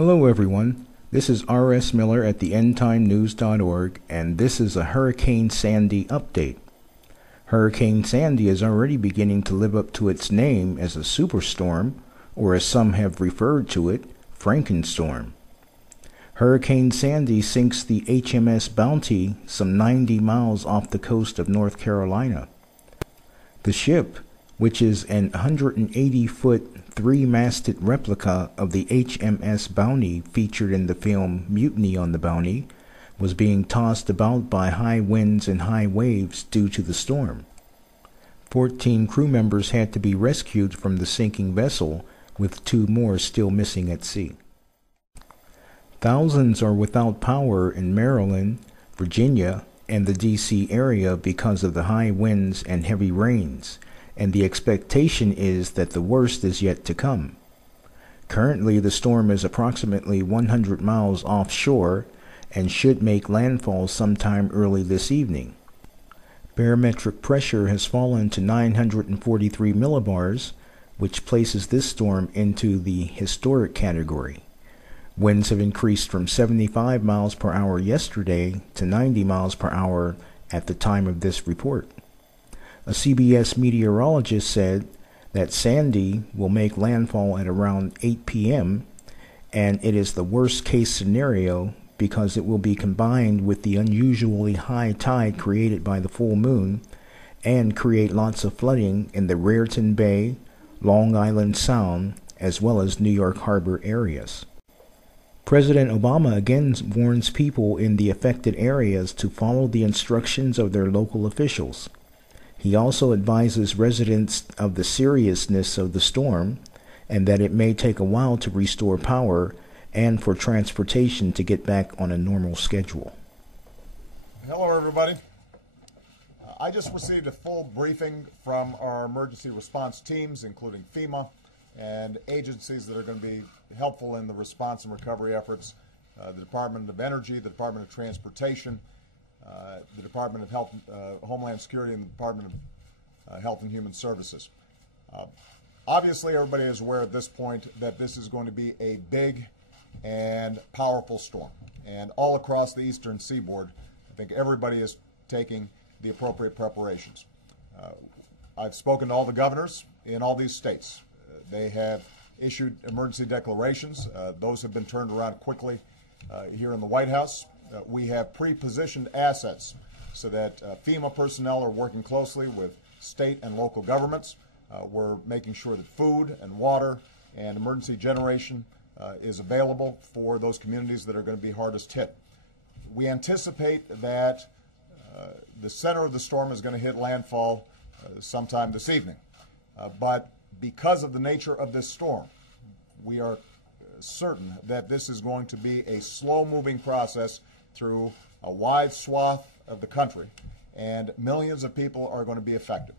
Hello, everyone. This is R.S. Miller at the EndTimeNews.org, and this is a Hurricane Sandy update. Hurricane Sandy is already beginning to live up to its name as a superstorm, or as some have referred to it, Frankenstorm. Hurricane Sandy sinks the HMS Bounty some 90 miles off the coast of North Carolina. The ship, which is an 180-foot, three-masted replica of the HMS Bounty featured in the film Mutiny on the Bounty, was being tossed about by high winds and high waves due to the storm. 14 crew members had to be rescued from the sinking vessel, with 2 more still missing at sea. Thousands are without power in Maryland, Virginia, and the D.C. area because of the high winds and heavy rains, and the expectation is that the worst is yet to come. Currently, the storm is approximately 100 miles offshore and should make landfall sometime early this evening. Barometric pressure has fallen to 943 millibars, which places this storm into the historic category. Winds have increased from 75 miles per hour yesterday to 90 miles per hour at the time of this report. A CBS meteorologist said that Sandy will make landfall at around 8 p.m., and it is the worst case scenario because it will be combined with the unusually high tide created by the full moon and create lots of flooding in the Raritan Bay, Long Island Sound, as well as New York Harbor areas. President Obama again warns people in the affected areas to follow the instructions of their local officials. He also advises residents of the seriousness of the storm and that it may take a while to restore power and for transportation to get back on a normal schedule. Hello, everybody. I just received a full briefing from our emergency response teams, including FEMA and agencies that are going to be helpful in the response and recovery efforts, the Department of Energy, the Department of Transportation, the Department of Health, Homeland Security, and the Department of Health and Human Services. Obviously, everybody is aware at this point that this is going to be a big and powerful storm. And all across the eastern seaboard, I think everybody is taking the appropriate preparations. I've spoken to all the governors in all these states. They have issued emergency declarations. Those have been turned around quickly here in the White House. We have pre-positioned assets so that FEMA personnel are working closely with state and local governments. We're making sure that food and water and emergency generation is available for those communities that are going to be hardest hit. We anticipate that the center of the storm is going to hit landfall sometime this evening. But because of the nature of this storm, we are certain that this is going to be a slow-moving process through a wide swath of the country, and millions of people are going to be affected.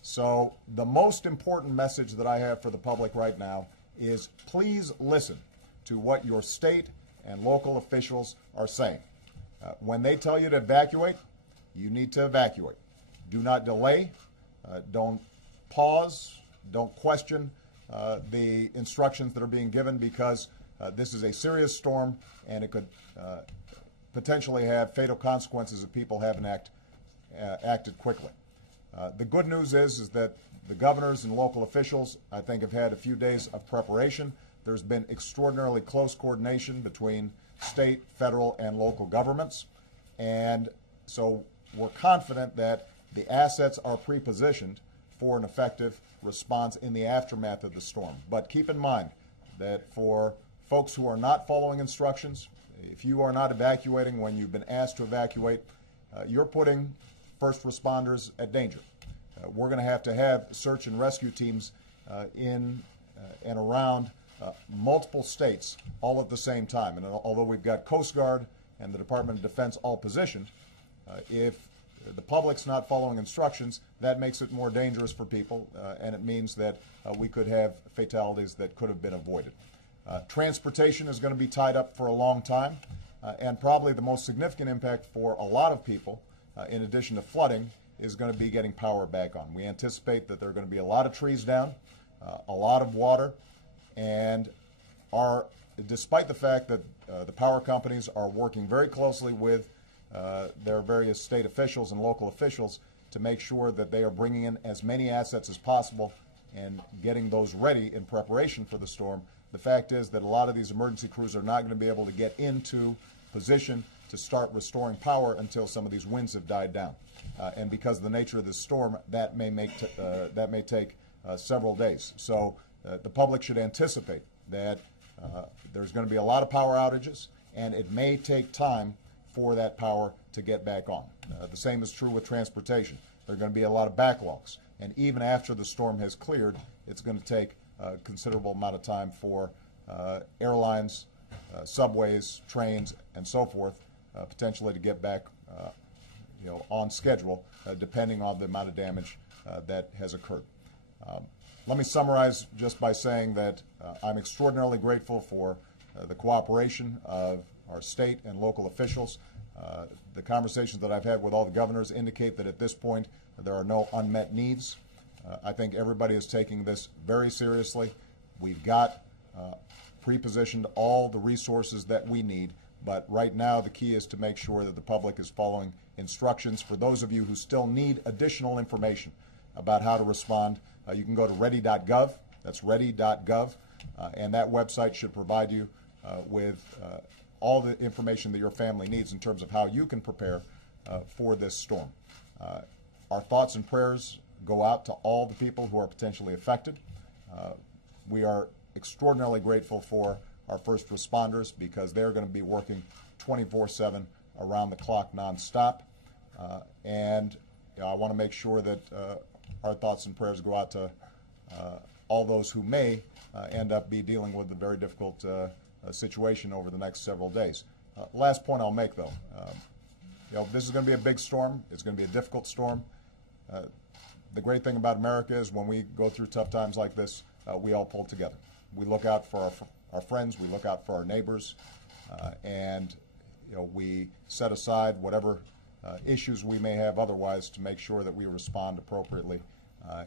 So the most important message that I have for the public right now is please listen to what your state and local officials are saying. When they tell you to evacuate, you need to evacuate. Do not delay. Don't pause. Don't question the instructions that are being given, because this is a serious storm and it could potentially have fatal consequences if people haven't acted quickly. The good news is that the governors and local officials, I think, have had a few days of preparation. There's been extraordinarily close coordination between state, federal, and local governments. And so we're confident that the assets are pre-positioned for an effective response in the aftermath of the storm. But keep in mind that for folks who are not following instructions, if you are not evacuating when you've been asked to evacuate, you're putting first responders at danger. We're going to have search and rescue teams in and around multiple states all at the same time. And although we've got Coast Guard and the Department of Defense all positioned, if the public's not following instructions, that makes it more dangerous for people, and it means that we could have fatalities that could have been avoided. Transportation is going to be tied up for a long time, and probably the most significant impact for a lot of people, in addition to flooding, is going to be getting power back on. We anticipate that there are going to be a lot of trees down, a lot of water, and our despite the fact that the power companies are working very closely with their various state officials and local officials to make sure that they are bringing in as many assets as possible and getting those ready in preparation for the storm, the fact is that a lot of these emergency crews are not going to be able to get into position to start restoring power until some of these winds have died down. And because of the nature of this storm, that may take several days. So the public should anticipate that there's going to be a lot of power outages, and it may take time for that power to get back on. The same is true with transportation. There are going to be a lot of backlogs, and even after the storm has cleared, it's going to take a considerable amount of time for airlines, subways, trains, and so forth, potentially to get back on schedule, depending on the amount of damage that has occurred. Let me summarize just by saying that I'm extraordinarily grateful for the cooperation of our state and local officials. The conversations that I've had with all the governors indicate that at this point there are no unmet needs. I think everybody is taking this very seriously. We've got pre-positioned all the resources that we need, but right now the key is to make sure that the public is following instructions. For those of you who still need additional information about how to respond, you can go to ready.gov. That's ready.gov, and that website should provide you with all the information that your family needs in terms of how you can prepare for this storm. Our thoughts and prayers go out to all the people who are potentially affected. We are extraordinarily grateful for our first responders because they're going to be working 24/7 around the clock nonstop. And I want to make sure that our thoughts and prayers go out to all those who may end up dealing with a very difficult situation over the next several days. Last point I'll make, though, this is going to be a big storm. It's going to be a difficult storm. The great thing about America is when we go through tough times like this, we all pull together. We look out for our friends, we look out for our neighbors, and we set aside whatever issues we may have otherwise to make sure that we respond appropriately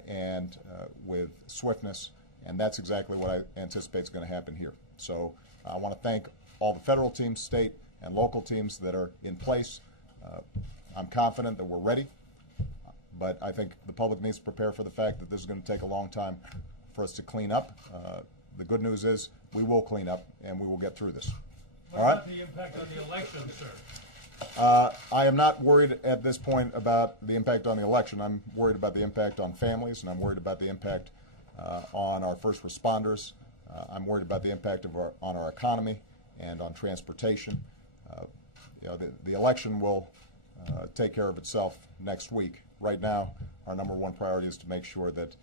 and with swiftness, and that's exactly what I anticipate is going to happen here. So I want to thank all the federal teams, state and local teams that are in place. I'm confident that we're ready, but I think the public needs to prepare for the fact that this is going to take a long time for us to clean up. The good news is we will clean up and we will get through this. What about the impact on the election, sir? I am not worried at this point about the impact on the election. I'm worried about the impact on families, and I'm worried about the impact on our first responders. I'm worried about the impact on our economy and on transportation. The election will take care of itself next week. Right now, our number one priority is to make sure that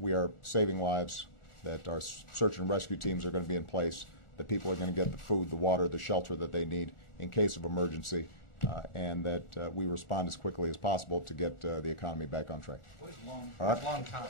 we are saving lives, that our search and rescue teams are going to be in place, that people are going to get the food, the water, the shelter that they need in case of emergency, and that we respond as quickly as possible to get the economy back on track. What is long time?